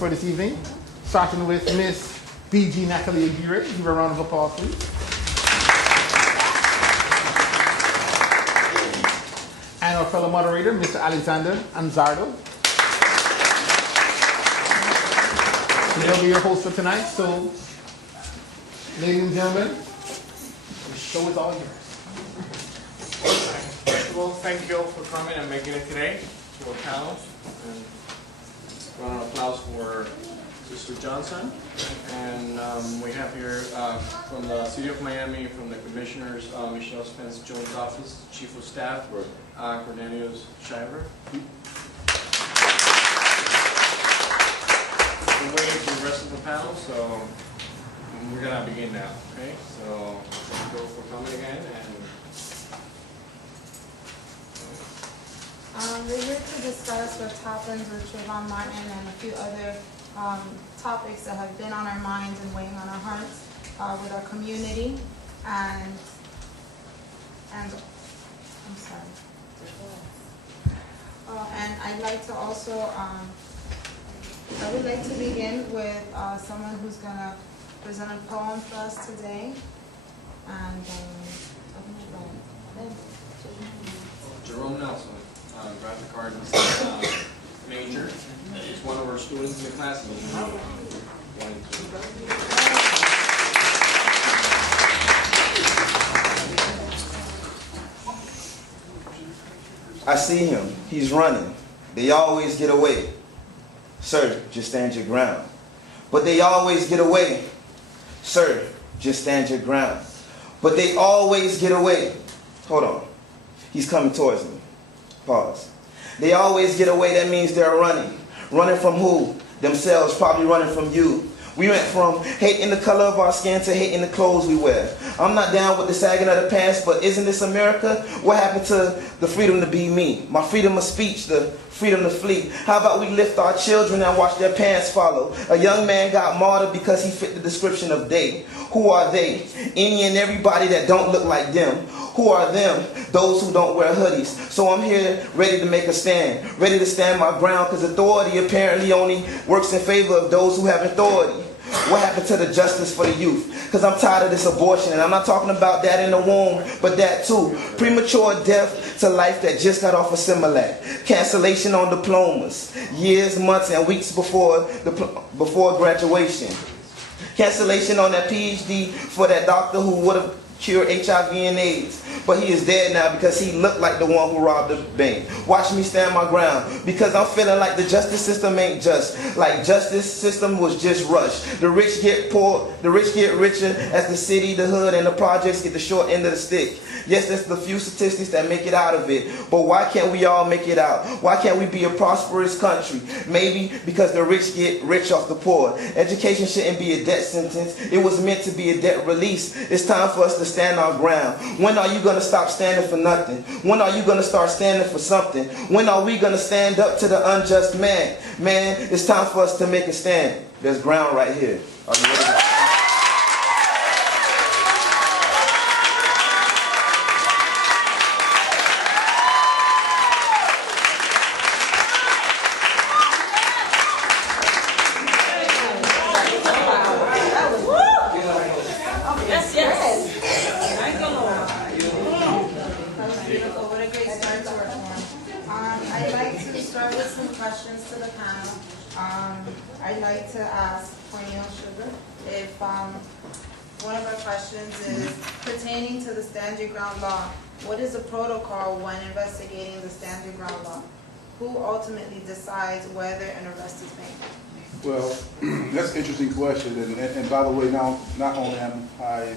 for this evening, starting with Miss B.G. Natalie Aguirre. Give her a round of applause, please. And our fellow moderator, Mr. Alexander Anzardo. He'll be your host for tonight, so ladies and gentlemen, the show is all yours. First of all, thank you all for coming and making it today to our panel. And round of applause for Sister Johnson. And we have here from the City of Miami, from the Commissioners, Michelle Spence Jones' office, Chief of Staff, Cornelius Shiver. We're waiting for the rest of the panel, so we're gonna begin now. Okay, so thank you all for coming again. We're here to discuss what happened with Trayvon Martin and a few other topics that have been on our minds and weighing on our hearts with our community. And I'm sorry. And I'd like to also, I would like to begin with someone who's gonna present a poem for us today. And Jerome Nelson. Grab the card, Major. He's one of our students in the class. I see him. He's running. They always get away. Sir, just stand your ground. But they always get away. Sir, just stand your ground. But they always get away. Hold on. He's coming towards me. Pause. They always get away. That means they're running. Running from who? Themselves, probably running from you. We went from hating the color of our skin to hating the clothes we wear. I'm not down with the sagging of the pants, but isn't this America? What happened to the freedom to be me? My freedom of speech, the freedom to flee. How about we lift our children and watch their parents follow? A young man got martyred because he fit the description of they. Who are they? Any and everybody that don't look like them. Who are them? Those who don't wear hoodies. So I'm here ready to make a stand. Ready to stand my ground because authority apparently only works in favor of those who have authority. What happened to the justice for the youth? Because I'm tired of this abortion. And I'm not talking about that in the womb, but that too. Premature death to life that just got off a Similac. Cancellation on diplomas. Years, months, and weeks before graduation. Cancellation on that PhD for that doctor who would have cured HIV and AIDS. But he is dead now because he looked like the one who robbed the bank. Watch me stand my ground because I'm feeling like the justice system ain't just. Like justice system was just rushed. The rich get poor, the rich get richer as the city, the hood, and the projects get the short end of the stick. Yes, that's the few statistics that make it out of it. But why can't we all make it out? Why can't we be a prosperous country? Maybe because the rich get rich off the poor. Education shouldn't be a debt sentence. It was meant to be a debt release. It's time for us to stand our ground. When are you going to stop standing for nothing? When are you going to start standing for something? When are we going to stand up to the unjust man? Man, it's time for us to make a stand. There's ground right here. Are you ready? I'd like to ask Cornel Sugar if one of our questions is pertaining to the Stand Your Ground law. What is the protocol when investigating the Stand Your Ground law? Who ultimately decides whether an arrest is made? Well, that's an interesting question. And by the way, now not only am I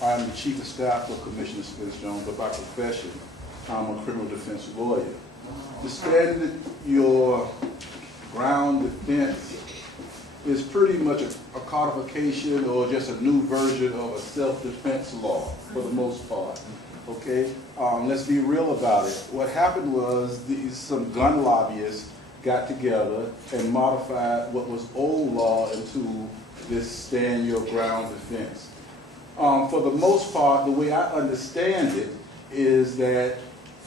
the Chief of Staff for Commissioner Spence Jones, but by profession, I'm a criminal defense lawyer. To stand your ground defense is pretty much a codification or just a new version of a self-defense law for the most part. Okay, let's be real about it. What happened was some gun lobbyists got together and modified what was old law into this stand your ground defense. For the most part, the way I understand it is that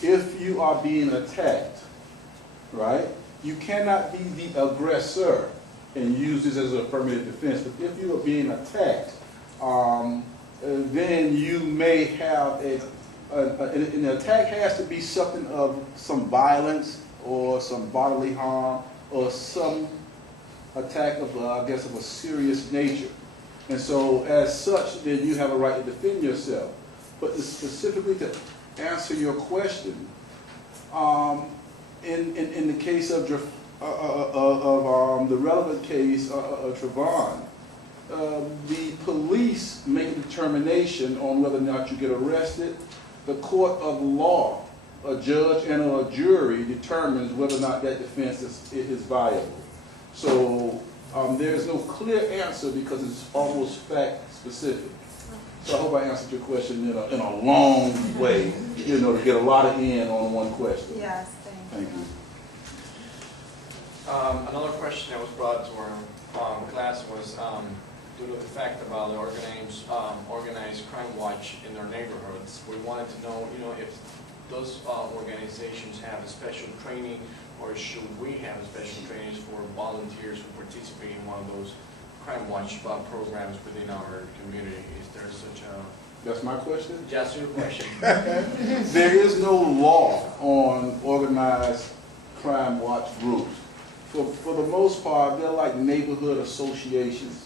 if you are being attacked, right, you cannot be the aggressor and use this as an affirmative defense. But if you are being attacked, then you may have an attack has to be something of some violence or some bodily harm or some attack of, I guess, of a serious nature. And so as such, then you have a right to defend yourself. But specifically to answer your question, in the case of the relevant case of Trayvon, the police make a determination on whether or not you get arrested. The court of law, a judge and a jury, determines whether or not that defense is viable. So there's no clear answer because it's almost fact specific. So I hope I answered your question in a long way, to get a lot of in on one question. Yes, thank you. Another question that was brought to our class was due to the fact about the organized crime watch in their neighborhoods. We wanted to know, if those organizations have a special training, or should we have special trainings for volunteers who participate in one of those crime watch programs within our community? Is there such a... That's my question? Just your question. There is no law on organized crime watch groups. For the most part, they're like neighborhood associations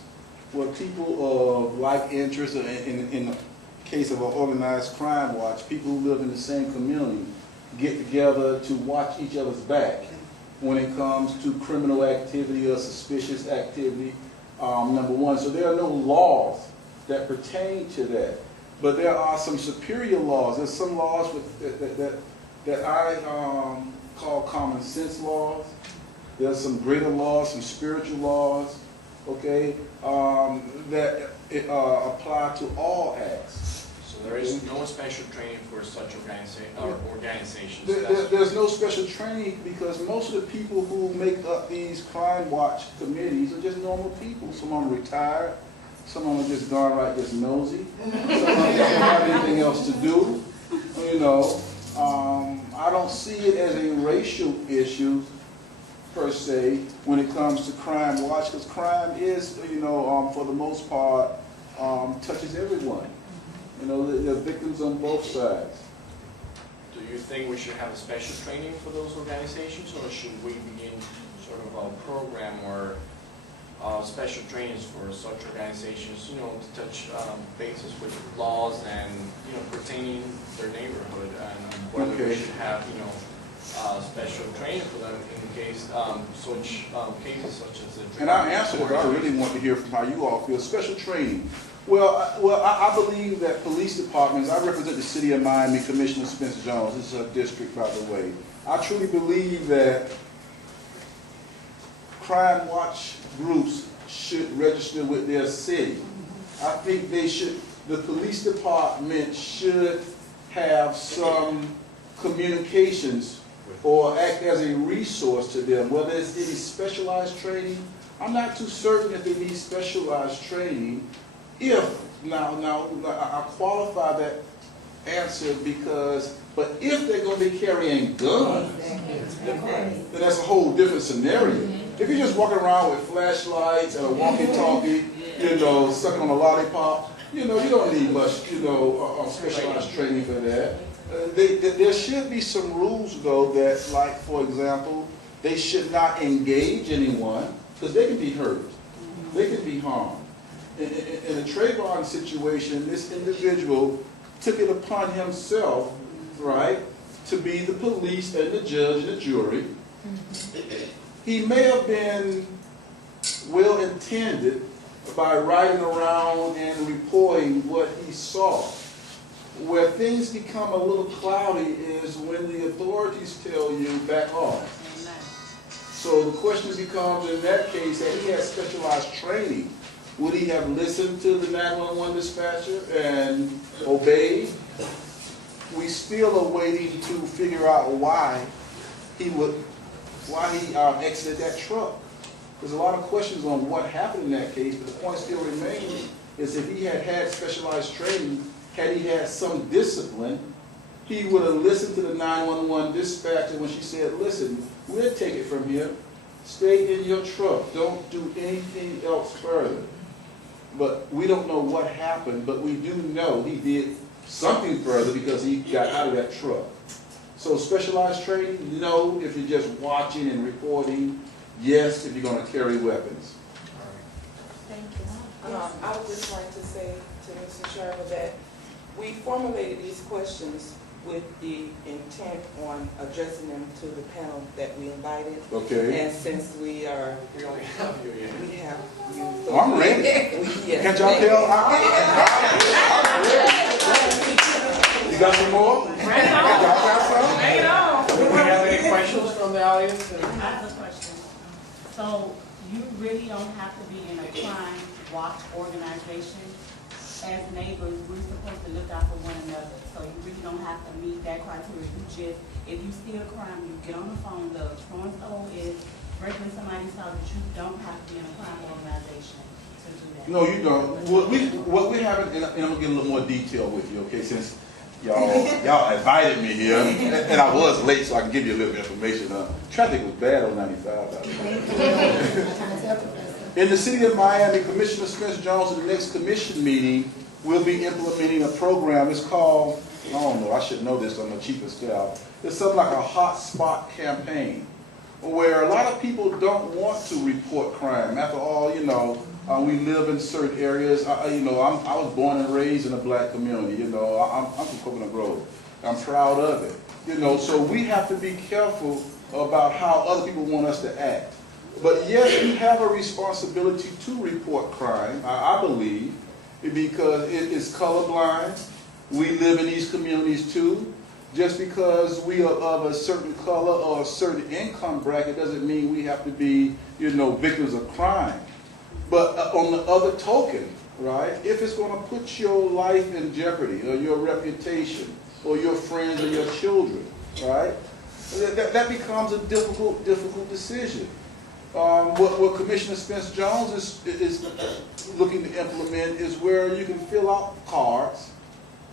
where people of like interest, in the case of an organized crime watch, people who live in the same community get together to watch each other's back when it comes to criminal activity or suspicious activity, number one. So there are no laws that pertain to that. But there are some superior laws. There's some laws that I call common sense laws. There's some greater laws, some spiritual laws, okay, that apply to all acts. So there is no special training for such organizations? There's no special training because most of the people who make up these crime watch committees are just normal people. Some of them retired, some of them are just downright just nosy, some of them don't have anything else to do, I don't see it as a racial issue per se when it comes to crime watch, because crime is, for the most part, touches everyone. There are victims on both sides. Do you think we should have a special training for those organizations, or should we begin sort of a program or special trainings for such organizations, to touch bases with laws and, pertaining their neighborhood, and whether we should have, special training for them in case such cases such as the... And I answered it, but I really want to hear from how you all feel. Special training. Well, I believe that police departments, I represent the city of Miami, Commissioner Spencer Jones, this is a district, by the way. I truly believe that crime watch groups should register with their city. I think the police department should have some communications or act as a resource to them, whether it's any specialized training. I'm not too certain if they need specialized training. Now I qualify that answer but if they're going to be carrying guns, then that's a whole different scenario. If you're just walking around with flashlights and a walkie-talkie, sucking on a lollipop, you don't need much, specialized training for that. There should be some rules, though, that, like, for example, they should not engage anyone because they can be hurt. They can be harmed. In a Trayvon situation, this individual took it upon himself, right, to be the police and the judge and the jury. He may have been well-intended by riding around and reporting what he saw. Where things become a little cloudy is when the authorities tell you back off. So the question becomes, in that case, that he had specialized training. Would he have listened to the 911 dispatcher and obeyed? We still are waiting to figure out why he exited that truck. There's a lot of questions on what happened in that case, but the point still remains is if he had specialized training, had he had some discipline, he would have listened to the 911 dispatcher when she said, listen, we'll take it from here. Stay in your truck. Don't do anything else further. But we don't know what happened, but we do know he did something further because he got out of that truck. So specialized training, no, if you're just watching and reporting. Yes, if you're going to carry weapons. Thank you. I would just like to say to Mr. Sherman that we formulated these questions with the intent on addressing them to the panel that we invited. Okay. And since we are, We only have you here. we have you. Oh, I'm ready. Yes. Can't y'all tell? I'm ready. You got some more? Y'all got some? Bring it on. Do we have any questions from the audience? I have a question. So you really don't have to be in a crime watch organization. As neighbors, we're supposed to look out for one another. So you really don't have to meet that criteria. You just, if you see a crime, you get on the phone, the so-and-so is breaking somebody's house, but you don't have to be in a crime organization to do that. No, you don't. What we haven't, and I'm gonna get a little more detail with you, okay? Since y'all invited me here, and I was late, so I can give you a little information. Traffic was bad on 95. By the way. In the city of Miami, Commissioner Spence-Jones, at the next commission meeting, will be implementing a program. It's called, I don't know, I should know this, I'm the chief of staff. It's something like a hot spot campaign, where a lot of people don't want to report crime. After all, you know, we live in certain areas. I was born and raised in a black community. You know, I'm from Coconut Grove. I'm proud of it. You know, so we have to be careful about how other people want us to act. But yes, we have a responsibility to report crime, I believe, because it is colorblind. We live in these communities too. Just because we are of a certain color or a certain income bracket doesn't mean we have to be, you know, victims of crime. But on the other token, right, if it's going to put your life in jeopardy or your reputation or your friends or your children, right, that becomes a difficult decision. What Commissioner Spence-Jones is looking to implement is where you can fill out cards,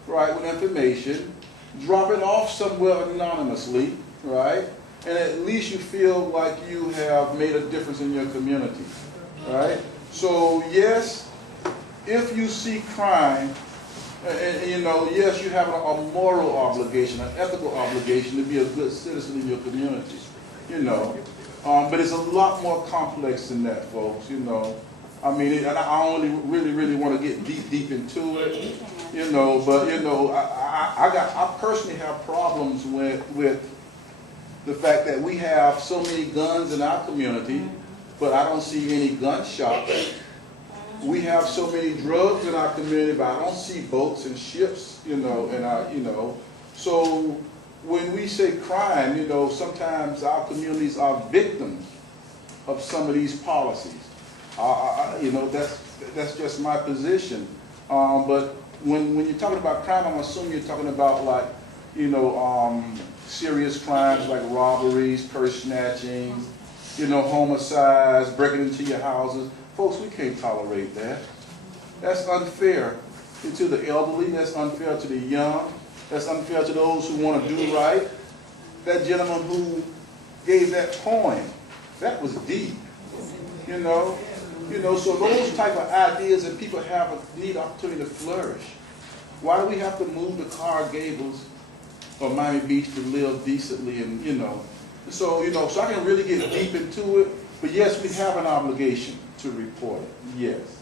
right, with information, drop it off somewhere anonymously, right, and at least you feel like you have made a difference in your community, right? So yes, if you see crime, and you know, yes, you have a moral obligation, an ethical obligation to be a good citizen in your community, you know. But it's a lot more complex than that, folks, you know. I mean, and I only really want to get deep into it, you know, but, you know, I personally have problems with the fact that we have so many guns in our community, but I don't see any gun shops. We have so many drugs in our community, but I don't see boats and ships, you know, and you know, so when we say crime, you know, sometimes our communities are victims of some of these policies. You know, that's just my position. But when you're talking about crime, I'm assuming you're talking about, like, you know, serious crimes like robberies, purse snatching, you know, homicides, breaking into your houses. Folks, we can't tolerate that. That's unfair to the elderly. That's unfair to the young. That's unfair to those who want to do right. That gentleman who gave that poem, that was deep. You know, so those type of ideas that people have need opportunity to flourish. Why do we have to move to Coral Gables or Miami Beach to live decently? And you know, so I can really get deep into it. But yes, we have an obligation to report it. Yes.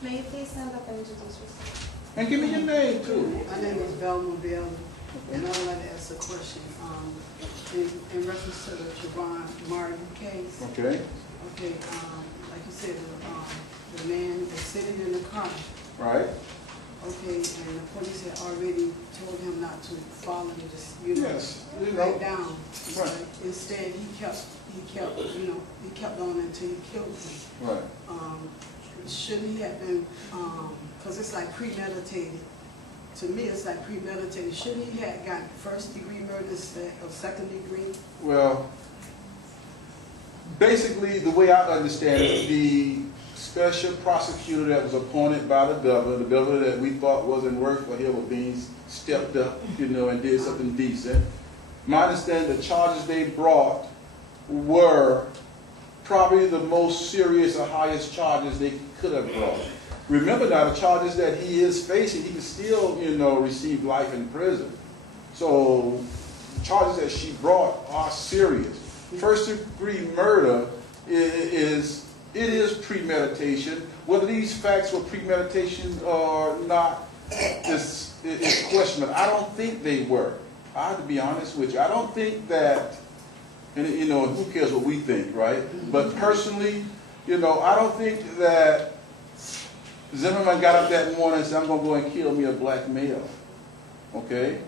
May you please stand up and introduce yourself? And give me your name too. My name is Velma Bill, and I would like to ask a question in reference to the Trayvon Martin case. Okay. Okay, like you said, the man was sitting in the car. Right. Okay, and the police had already told him not to follow him, just Yes. right down. Right. Instead, he kept on until he killed him. Right. Shouldn't he have been, because it's like premeditated. To me, it's like premeditated. Shouldn't he have gotten first-degree murder instead of second-degree? Well, basically, the way I understand it, the special prosecutor that was appointed by the governor that we thought wasn't worth for him was being stepped up, you know, and did something decent. My understanding, the charges they brought were probably the most serious or highest charges they could have brought. Remember now, the charges that he is facing, he can still, receive life in prison. So, the charges that she brought are serious. First degree murder is premeditation. Whether these facts were premeditation or not is questionable. I don't think they were. I have to be honest with you. I don't think that, and who cares what we think, right? But personally, I don't think that Zimmerman got up that morning and said, I'm going to go and kill me a black male. Okay?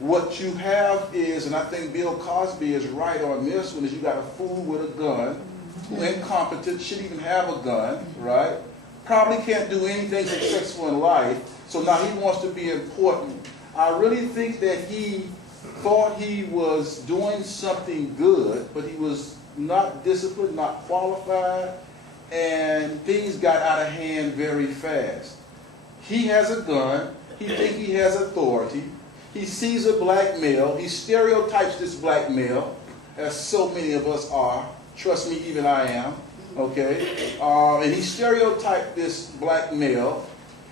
What you have is, and I think Bill Cosby is right on this one, is you got a fool with a gun, who incompetent, shouldn't even have a gun, right? Probably can't do anything successful in life, so now he wants to be important. I really think that he thought he was doing something good, but he was not disciplined, not qualified, and things got out of hand very fast. He has a gun, he thinks he has authority, he sees a black male, he stereotypes this black male, as so many of us are, trust me, even I am, okay? And he stereotyped this black male,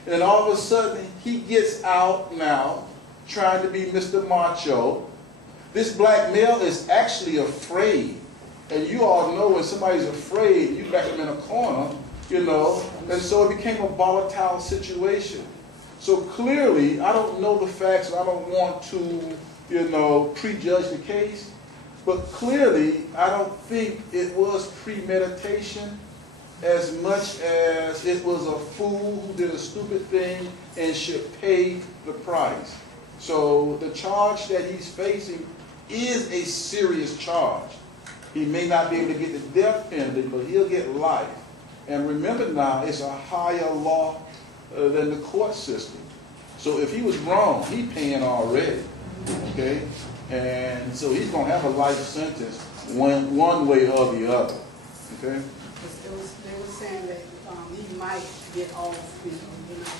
and then all of a sudden, he gets out now, trying to be Mr. Macho. This black male is actually afraid. And you all know when somebody's afraid, you back them in a corner, and so it became a volatile situation. So clearly, I don't know the facts, and I don't want to, prejudge the case, but clearly, I don't think it was premeditation as much as it was a fool who did a stupid thing and should pay the price. So the charge that he's facing is a serious charge. He may not be able to get the death penalty, but he'll get life. And remember now, it's a higher law than the court system. So if he was wrong, he's paying already, okay? And so he's going to have a life sentence one way or the other, okay? They were saying that he might get off,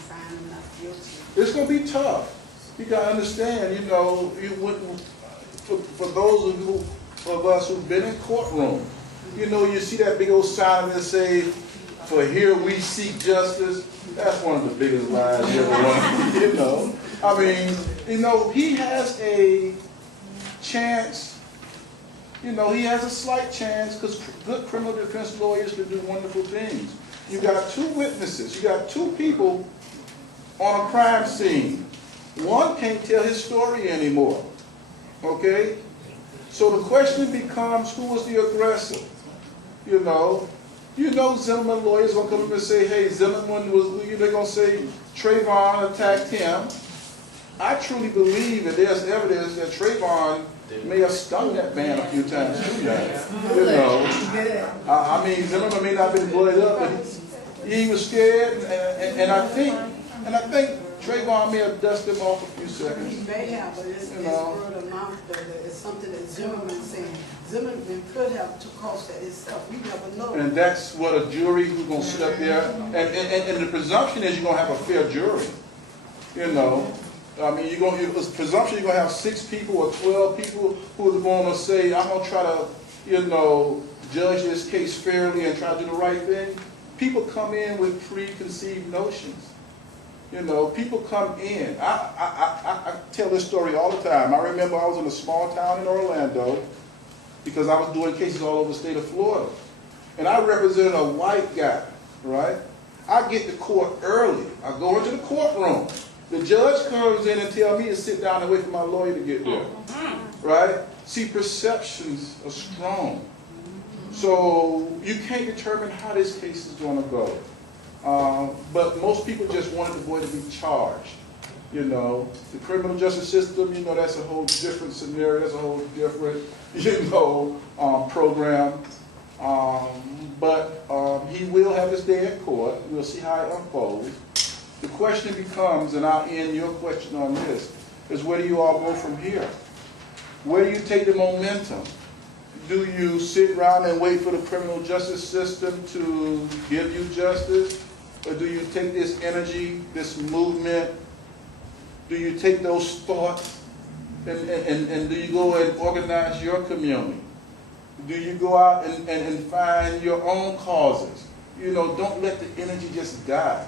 find him not guilty. It's going to be tough. You got to understand, you wouldn't, for those of us who've been in courtroom, you see that big old sign that say, "For here we seek justice." That's one of the biggest lies you ever want. I mean, he has a chance. He has a slight chance because good criminal defense lawyers can do wonderful things. You got two witnesses. You got two people on a crime scene. One can't tell his story anymore. Okay? So the question becomes, who was the aggressor? Zimmerman lawyers going to come up and say, hey, Zimmerman was, they're going to say Trayvon attacked him. I truly believe that there's evidence that Trayvon may have stung that man a few times too. I mean, Zimmerman may not have been blooded up, but he was scared, and I think Trayvon may have dusted him off a few seconds. He may have, but it's word of mouth. It's something that Zimmerman's saying. Zimmerman could have took off his stuff. You never know. And that's what a jury who's going to sit up there, and the presumption is you're going to have a fair jury. I mean, the presumption you're going to have 6 people or 12 people who are going to say, I'm going to try to, judge this case fairly and try to do the right thing. People come in with preconceived notions. People come in. I tell this story all the time. I remember I was in a small town in Orlando because I was doing cases all over the state of Florida. And I represented a white guy, right? I get to court early. I go into the courtroom. The judge comes in and tells me to sit down and wait for my lawyer to get there, right? See, perceptions are strong. So you can't determine how this case is going to go. But most people just wanted the boy to be charged. The criminal justice system, that's a whole different scenario, that's a whole different, program. But he will have his day in court. We'll see how it unfolds. The question becomes, and I'll end your question on this, is where do you all go from here? Where do you take the momentum? Do you sit around and wait for the criminal justice system to give you justice? Or do you take this energy, this movement, do you take those thoughts And do you go and organize your community? Do you go out and find your own causes? You know, don't let the energy just die.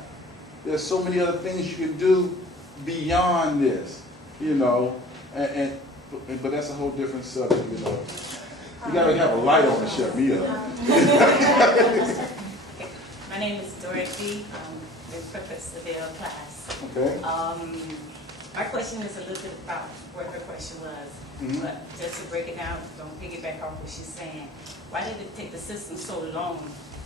There's so many other things you can do beyond this, you know, but that's a whole different subject, you know. You gotta have a light on to shut me up. My name is Dorothy. I'm in Professor Bell class. Okay. My question is a little bit about what her question was, but just to break it down, don't piggyback off what she's saying. Why did it take the system so long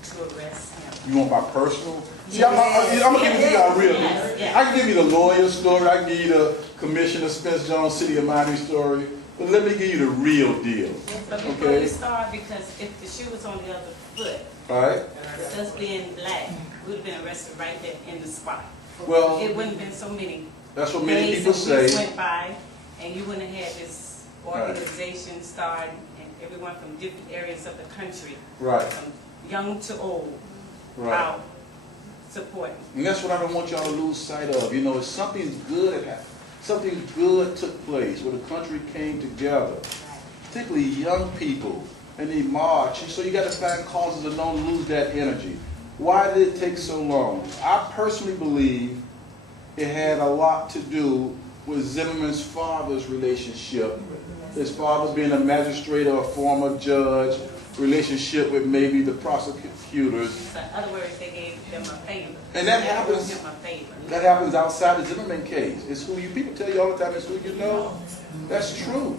to arrest him? You want my personal? See, I'm gonna give you a real. Yes. I can give you the lawyer story. I can give you the Commissioner Spence Jones City of Miami story. But let me give you the real deal. But before you start, because if the shoe was on the other foot, All right. us being black, we would have been arrested right there in the spot. Well, It wouldn't have been so many that's what many days people and weeks say. went by, and you wouldn't have had this organization start, and everyone from different areas of the country, Right. from young to old, Right. out supporting. And that's what I don't want y'all to lose sight of. You know, if something good had happened, something good took place where the country came together, particularly young people, and they march. So you got to find causes and don't lose that energy. Why did it take so long? I personally believe it had a lot to do with Zimmerman's father's relationship. His father being a magistrate or a former judge, relationship with maybe the prosecutors. So in other words, they gave them a favor. And that They happens. gave him a favor. That happens outside the Zimmerman case. It's who you, people tell you all the time, it's who you know. That's true,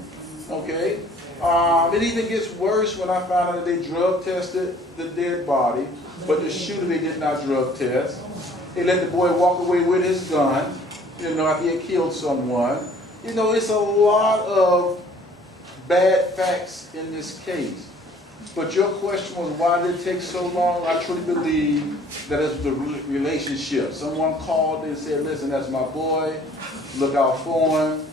okay? It even gets worse when I found out that they drug tested the dead body, but the shooter they did not drug test. They let the boy walk away with his gun, you know, after he had killed someone. You know, it's a lot of bad facts in this case. But your question was, why did it take so long? I truly believe that it's the relationship. Someone called and said, listen, that's my boy. Look out for him.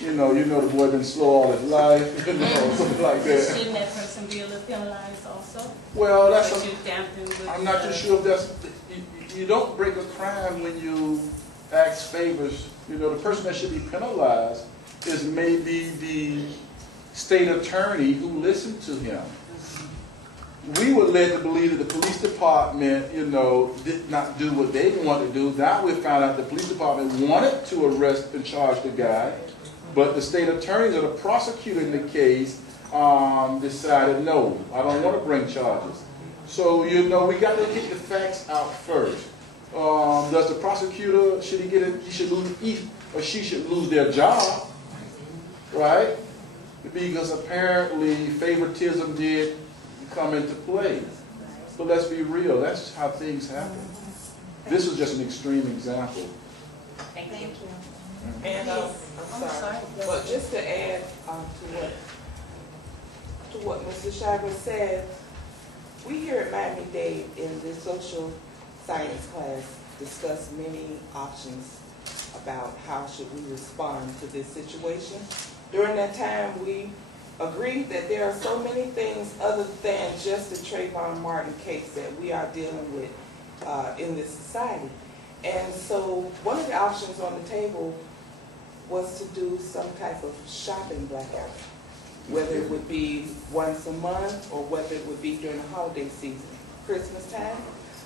You know the boy been slow all his life. You know, something like that. Shouldn't that person be a little penalized also? Well, that's But you damped him with I'm not too sure if that's, you don't break a crime when you ask favors. You know, the person that should be penalized is maybe the state attorney who listened to him. We were led to believe that the police department, you know, did not do what they wanted to do. Now we found out the police department wanted to arrest and charge the guy, but the state attorneys or the prosecutor in the case decided, no, I don't want to bring charges. So, you know, we got to get the facts out first. Does the prosecutor, should he get it, he should lose, he or she should lose their job, right? Because apparently favoritism did come into play. But let's be real, that's how things happen. This is just an extreme example. Thank you. And I'm sorry, but just to add to what Mr. Shiver said, we here at Miami-Dade in the social science class discuss many options about how should we respond to this situation. During that time, we agreed that there are so many things other than just the Trayvon Martin case that we are dealing with in this society. And so one of the options on the table was to do some type of shopping blackout, whether it would be once a month or whether it would be during the holiday season, Christmas time.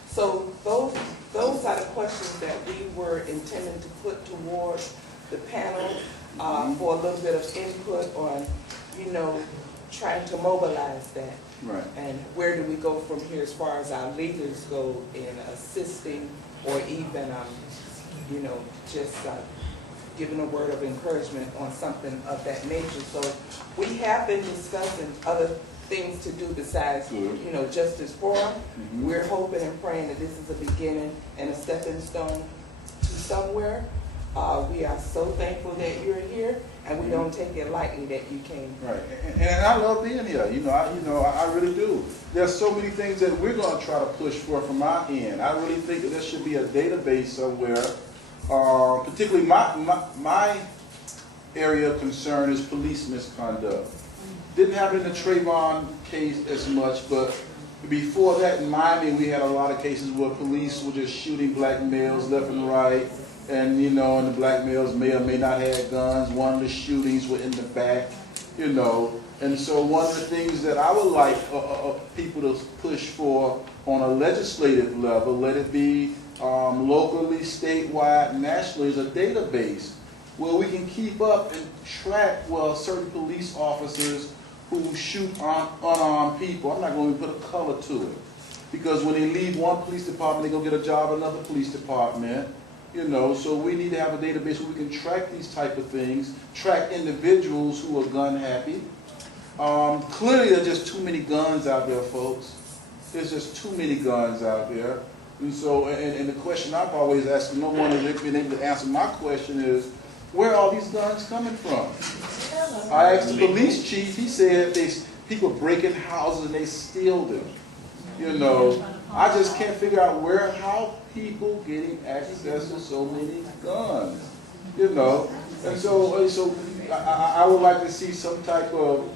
So those are the questions that we were intending to put towards the panel for a little bit of input on, you know, trying to mobilize that. Right. And where do we go from here as far as our leaders go in assisting or even, you know, just giving a word of encouragement on something of that nature. So we have been discussing other things to do besides, you know, Justice Forum. We're hoping and praying that this is a beginning and a stepping stone to somewhere. We are so thankful that you're here, and we don't take it lightly that you came. Right, and I love being here. I really do. There's so many things that we're going to try to push for from our end. I really think that there should be a database somewhere. Particularly my area of concern is police misconduct. Didn't happen in the Trayvon case as much, but before that in Miami we had a lot of cases where police were just shooting black males left and right. and you know, and the black males may or may not have guns. One of the shootings were in the back, you know. And so one of the things that I would like people to push for on a legislative level, let it be locally, statewide, nationally, is a database where we can keep up and track, well, certain police officers who shoot unarmed people. I'm not going to put a color to it. Because when they leave one police department, they go get a job at another police department. You know, so we need to have a database where we can track these type of things, track individuals who are gun happy. Clearly, there's just too many guns out there, folks. There's just too many guns out there. And so, and the question I've always asked, and no one has been able to answer my question is, where are these guns coming from? I asked the police chief, he said people break in houses and they steal them. You know, I just can't figure out how people getting access to so many guns. You know, and so I would like to see some type of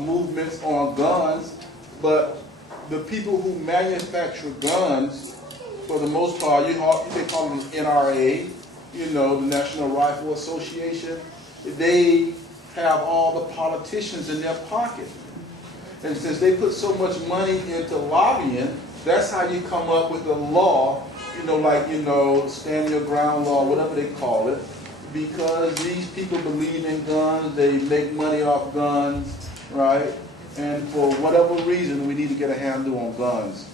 movements on guns, but the people who manufacture guns, for the most part, they call them NRA, you know, the National Rifle Association. They have all the politicians in their pocket. And since they put so much money into lobbying, that's how you come up with the law, you know, like, you know, stand your ground law, whatever they call it, because these people believe in guns, they make money off guns, right? And for whatever reason, we need to get a handle on guns.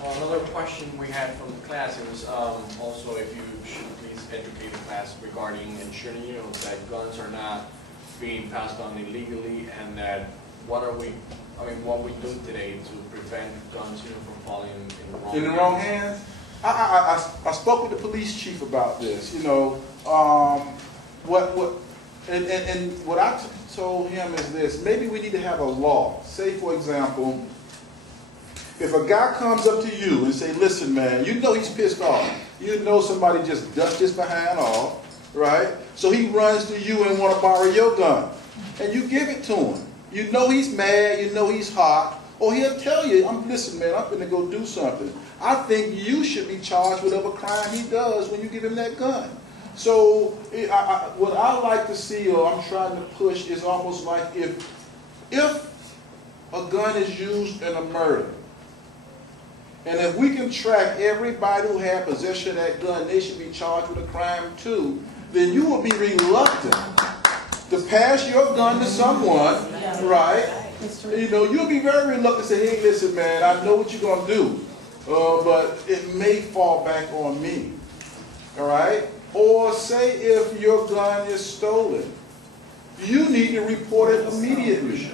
Well, another question we had from the class, it was also if you should please educate the class regarding ensuring, you know, that guns are not being passed on illegally, and that what we do today to prevent guns, you know, from falling in the wrong hands. I spoke with the police chief about this. You know, what I told him is this: maybe we need to have a law. Say, for example, if a guy comes up to you and say, "Listen, man, you know he's pissed off. You know somebody just dusted his behind off, right? So he runs to you and want to borrow your gun, and you give it to him. You know he's mad. You know he's hot." Or he'll tell you, listen, man, I'm going to go do something. I think you should be charged with whatever crime he does when you give him that gun. So what I like to see, or I'm trying to push, is almost like if a gun is used in a murder, and if we can track everybody who had possession of that gun, they should be charged with a crime too, then you will be reluctant to pass your gun to someone, right? You know, you'll be very reluctant to say, hey, listen, man, I know what you're going to do, but it may fall back on me, all right? Or say if your gun is stolen, you need to report it immediately.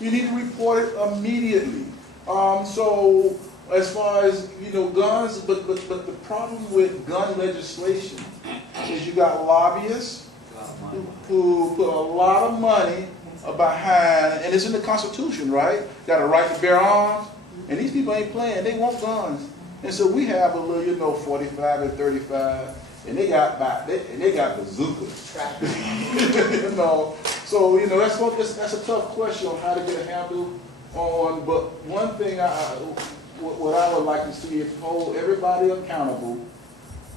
You need to report it immediately. So as far as, you know, guns, but the problem with gun legislation is you got lobbyists who put a lot of money behind, and it's in the Constitution, right? Got a right to bear arms, and these people ain't playing. They want guns, and so we have a little, you know, 45 and 35, and they got bazookas. You know, so you know that's a tough question on how to get a handle on. But one thing what I would like to see is hold everybody accountable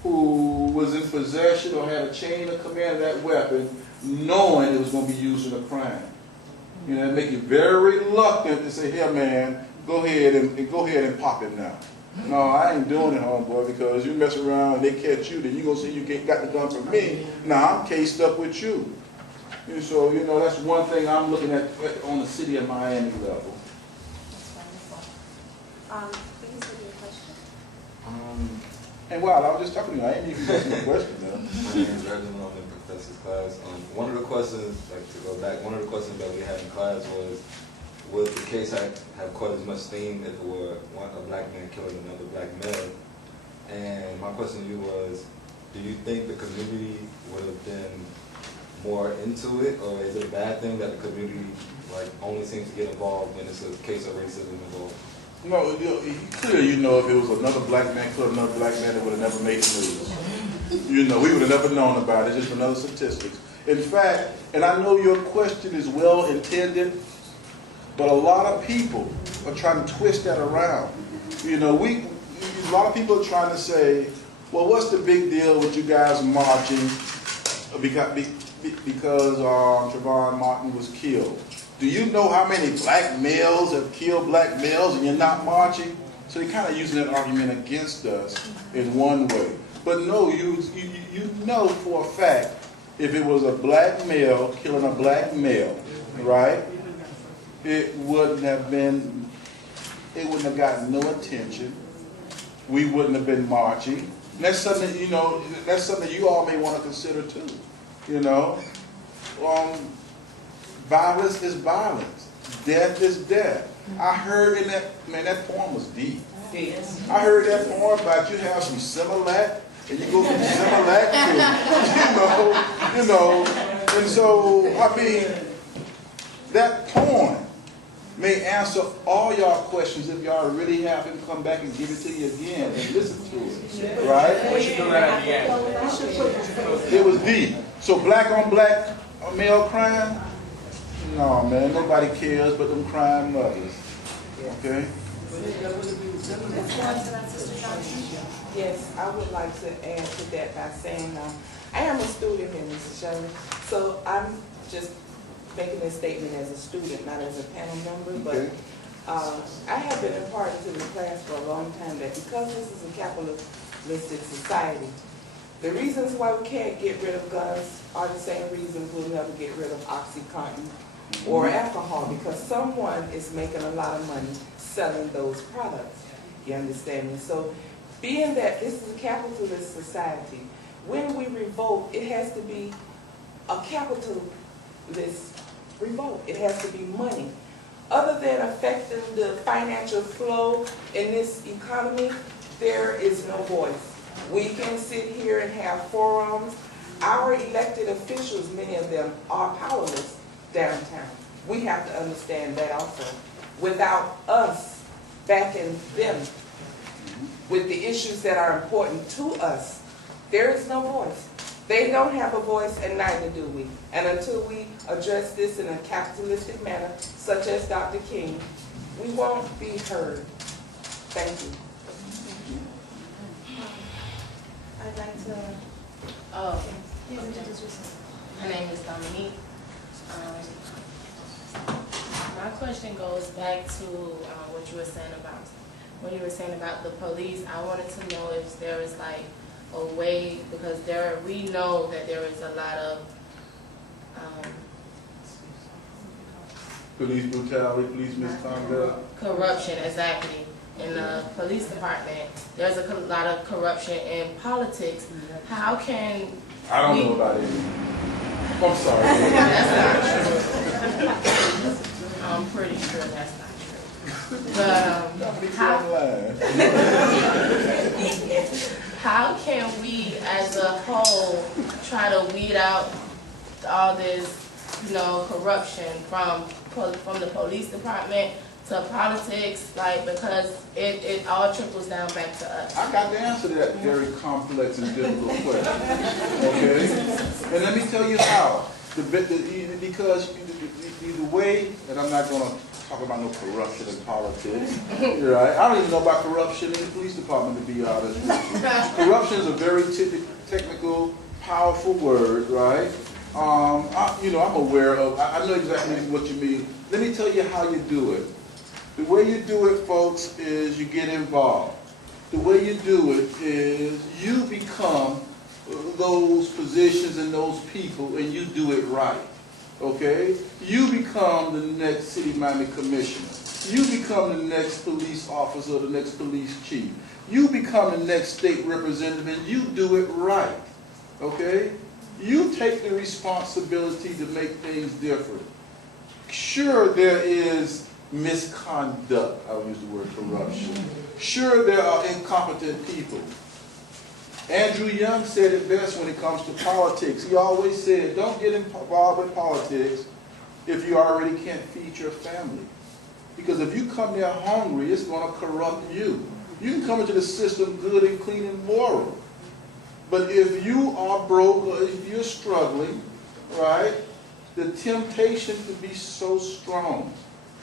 who was in possession or had a chain of command of that weapon, knowing it was going to be used in a crime. You know, make you very reluctant to say, "Here, man, go ahead and pop it now." No, I ain't doing it, homeboy, because you mess around and they catch you, then you gonna say you got the gun from me. Now I'm cased up with you. And so, you know, that's one thing I'm looking at on the city of Miami level. Please give your question. And wow, I was just talking to you. I ain't even asking a question now. My name is Reginald. I'm in professor's class. One of the questions, like to go back, one of the questions that we had in class was, would the case have caused as much steam if it were a black man killing another black male? And my question to you was, do you think the community would have been more into it, or is it a bad thing that the community only seems to get involved when it's a case of racism involved? No, clearly, you know, if it was another black man killing another black man, it would have never made the news. You know, we would have never known about it, just another statistics. In fact, and I know your question is well intended, but a lot of people are trying to twist that around. You know, a lot of people are trying to say, well, what's the big deal with you guys marching because Trayvon Martin was killed? Do you know how many black males have killed black males and you're not marching? So they're kind of using that argument against us in one way. But no, you know for a fact, if it was a black male killing a black male, right, it wouldn't have gotten no attention. We wouldn't have been marching. And that's something, that's something you all may want to consider too, Violence is violence. Death is death. I heard in that poem was deep. I heard that poem about you have some Similac, and you go from Similac to, and so, I mean, that poem may answer all y'all questions if y'all really have him come back and give it to you again and listen to it, right? We should do that at the end. It was deep. So black on black male crime? No, man, nobody cares but them crime mothers. Okay? Yes, I would like to add to that by saying I am a student here, Mrs. Shirley, so I'm just making this statement as a student, not as a panel member, but Okay. I have been imparted to the class for a long time that because this is a capitalistic society, the reasons why we can't get rid of guns are the same reasons we'll never get rid of OxyContin or alcohol, because someone is making a lot of money selling those products. You understand me? So being that this is a capitalist society, when we revolt, it has to be a capitalist revolt. It has to be money. Other than affecting the financial flow in this economy, there is no voice. We can sit here and have forums. Our elected officials, many of them, are powerless downtown. We have to understand that also. Without us backing them with the issues that are important to us, there is no voice. They don't have a voice, and neither do we. And until we address this in a capitalistic manner, such as Dr. King, we won't be heard. Thank you. I'd like to, My name is Dominique. My question goes back to what you were saying about the police. I wanted to know if there is like a way, because we know that there is a lot of Police brutality, police misconduct. corruption, exactly. In the police department, there's a lot of corruption in politics. How can I don't know about it. I'm sorry. That's not true. I'm pretty sure that's not true. But how can we, as a whole, try to weed out all this, corruption from the police department to politics, because it all trickles down back to us? I got the answer to that very complex and difficult question. Okay? And let me tell you how. Because the way, and I'm not going to talk about no corruption in politics, right? I don't even know about corruption in the police department, to be honest with you. Corruption is a very technical, powerful word, right? I'm aware of, I know exactly what you mean. Let me tell you how you do it. The way you do it, folks, is you get involved. The way you do it is you become those positions and those people, and you do it right. Okay? You become the next City Miami Commissioner. You become the next police officer, the next police chief. You become the next state representative, and you do it right. Okay? You take the responsibility to make things different. Sure, there is misconduct. I'll use the word corruption. Sure, there are incompetent people. Andrew Young said it best when it comes to politics. He always said, don't get involved with politics if you already can't feed your family. Because if you come there hungry, it's going to corrupt you. You can come into the system good and clean and moral. But if you are broke or if you're struggling, right, the temptation to be so strong.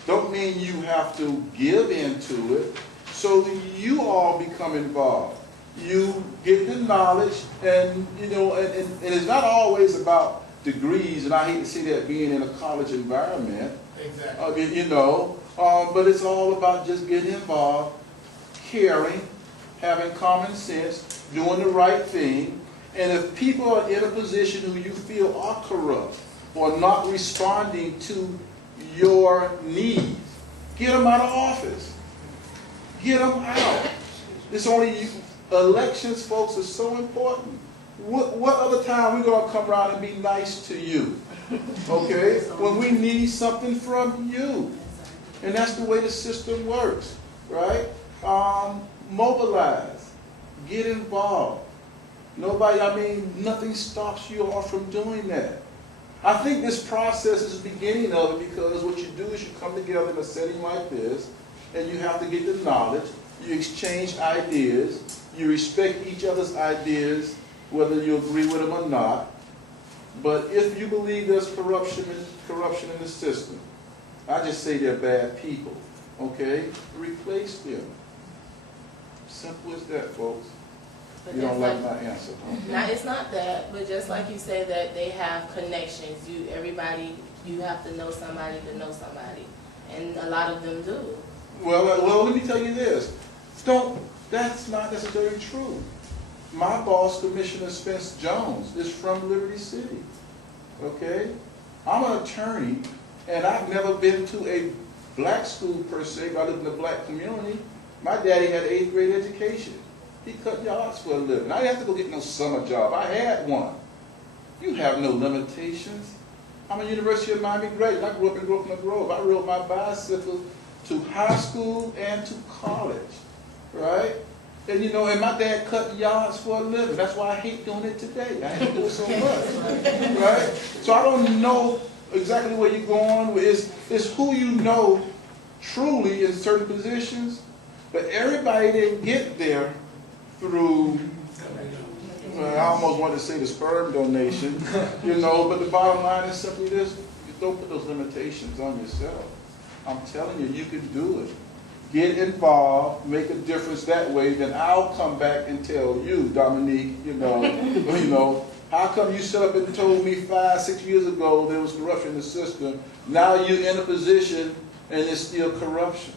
Don't mean you have to give into it. So you all become involved. you get the knowledge, and you know, and it's not always about degrees, and I hate to see that being in a college environment. Exactly. I mean, you know, but it's all about just getting involved, caring, having common sense, doing the right thing. And if people are in a position who you feel are corrupt or not responding to your needs, get them out of office. Get them out. It's only elections, folks, are so important. What other time we gonna come around and be nice to you? Okay? When we need something from you. And that's the way the system works, right? Mobilize. Get involved. Nobody, I mean, nothing stops you all from doing that. I think this process is the beginning of it, because what you do is you come together in a setting like this, and you have to get the knowledge, you exchange ideas, you respect each other's ideas, whether you agree with them or not. But if you believe there's corruption in the system, I just say they're bad people, okay? Replace them. Simple as that, folks. But You don't that's like my answer, huh? Now, it's not that, but just like you say that they have connections. Everybody, you have to know somebody to know somebody. And a lot of them do. Well, let me tell you this. That's not necessarily true. My boss, Commissioner Spence Jones, is from Liberty City. Okay? I'm an attorney, and I've never been to a black school per se, but I live in a black community. My daddy had an 8th grade education. He cut yards for a living. I didn't have to go get no summer job. I had one. You have no limitations. I'm a University of Miami graduate. I grew up in Brooklyn Grove. I rode my bicycle to high school and to college, right? And you know, and my dad cut yards for a living. That's why I hate doing it today. I had to do it so much, right? So I don't know exactly where you're going. It's who you know truly in certain positions, but everybody didn't get there through, I almost want to say the sperm donation, you know, but the bottom line is simply this: you don't put those limitations on yourself. I'm telling you, you can do it. Get involved, make a difference that way, then I'll come back and tell you, Dominique, you know, how come you set up and told me 5-6 years ago there was corruption in the system? Now you're in a position and it's still corruption.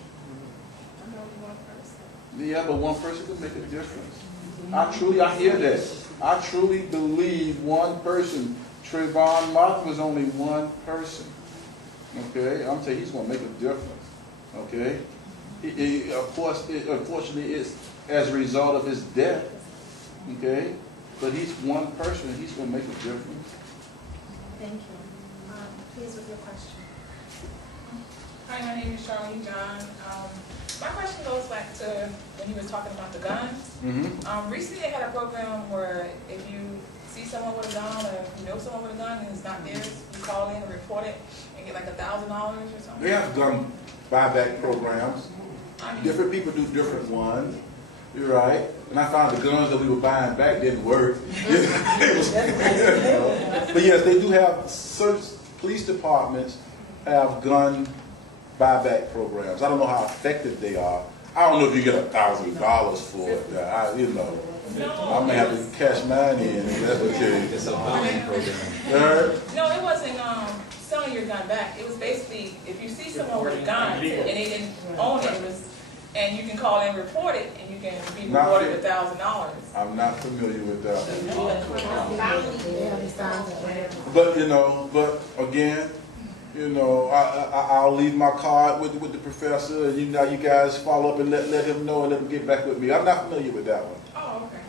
Yeah, but one person can make a difference. I hear that. I truly believe one person. Trayvon Martin was only one person. Okay, I'm telling you, he's going to make a difference. Okay, of course, unfortunately, it's as a result of his death. Okay, but he's one person, and he's going to make a difference. Thank you. Please with your question. Hi, my name is Charlene John. My question goes back to when you were talking about the guns. Mm-hmm. Recently they had a program where if you see someone with a gun or if you know someone with a gun and it's not theirs, you call in and report it and get like $1,000 or something. They have gun buyback programs. I mean, Different people do different ones. You're right. And I found the guns that we were buying back didn't work. But yes, they do have, certain police departments have gun buyback programs. I don't know how effective they are. I don't know if you get $1,000 for it. I may have to cash mine in. It's a buying program. no, it wasn't selling your gun back. It was basically if you see someone with a gun and they didn't own it, and you can call and report it, and you can be rewarded with $1,000. I'm not familiar with that. Yeah. But again, I'll leave my card with the professor, and you guys follow up and let him know and let him get back with me. I'm not familiar with that one. Oh, okay.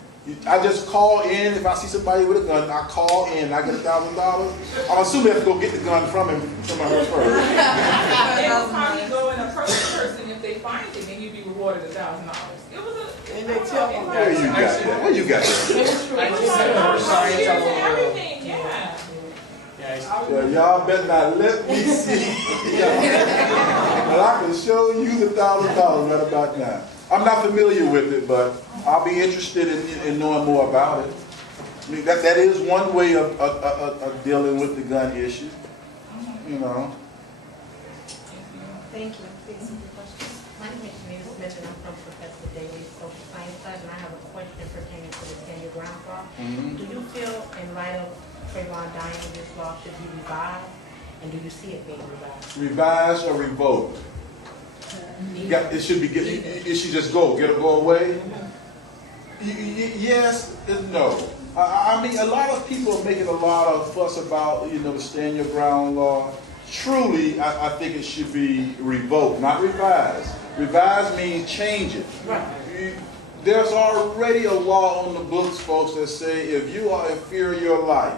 I just call in. If I see somebody with a gun, I call in. I get $1,000. I'm assuming I have to go get the gun from him from her first. They will probably go and approach the person if they find it, and you'd be rewarded $1,000. It was a. And they tell them. Where you got that? Where you got that? It was like everything, yeah. Yeah, y'all better not let me see. But I can show you the $1,000 right about now. I'm not familiar with it, but I'll be interested in knowing more about it. I mean, that is one way of dealing with the gun issue. Thank you. Please with your question. My name is Mitchell. I'm from Professor Daly's Social Science apologize, and I have a question pertaining to the stand your ground law. Mhm. Do you feel, in light of Trayvon dying, this law should be revived, and do you see it being revived? Revised or revoked? It should be, it should just go away? Yes and no. I mean, a lot of people are making a lot of fuss about, the stand your ground law. Truly, I think it should be revoked, not revised. Revised means change it. Right. There's already a law on the books, folks, that say if you are in fear of your life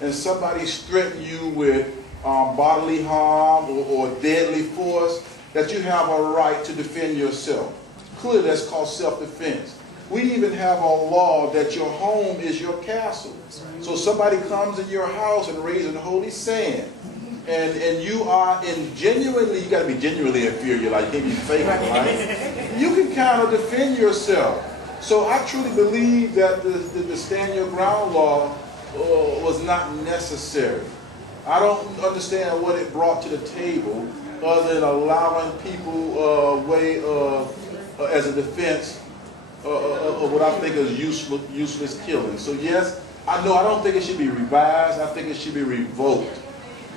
and somebody's threatening you with bodily harm or deadly force, that you have a right to defend yourself. Clearly, that's called self-defense. We even have a law that your home is your castle. So somebody comes in your house and raises in holy sand, and you are genuinely, you got to be genuinely in fear. You're like, you can't be fake, right? You can kind of defend yourself. So I truly believe that the stand your ground law was not necessary. I don't understand what it brought to the table other than allowing people a way of, as a defense, of what I think is useless killing. So yes, I don't think it should be revised. I think it should be revoked.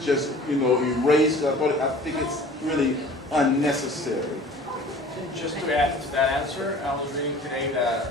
Just, erased. I think it's really unnecessary. Just to add to that answer, I was reading today that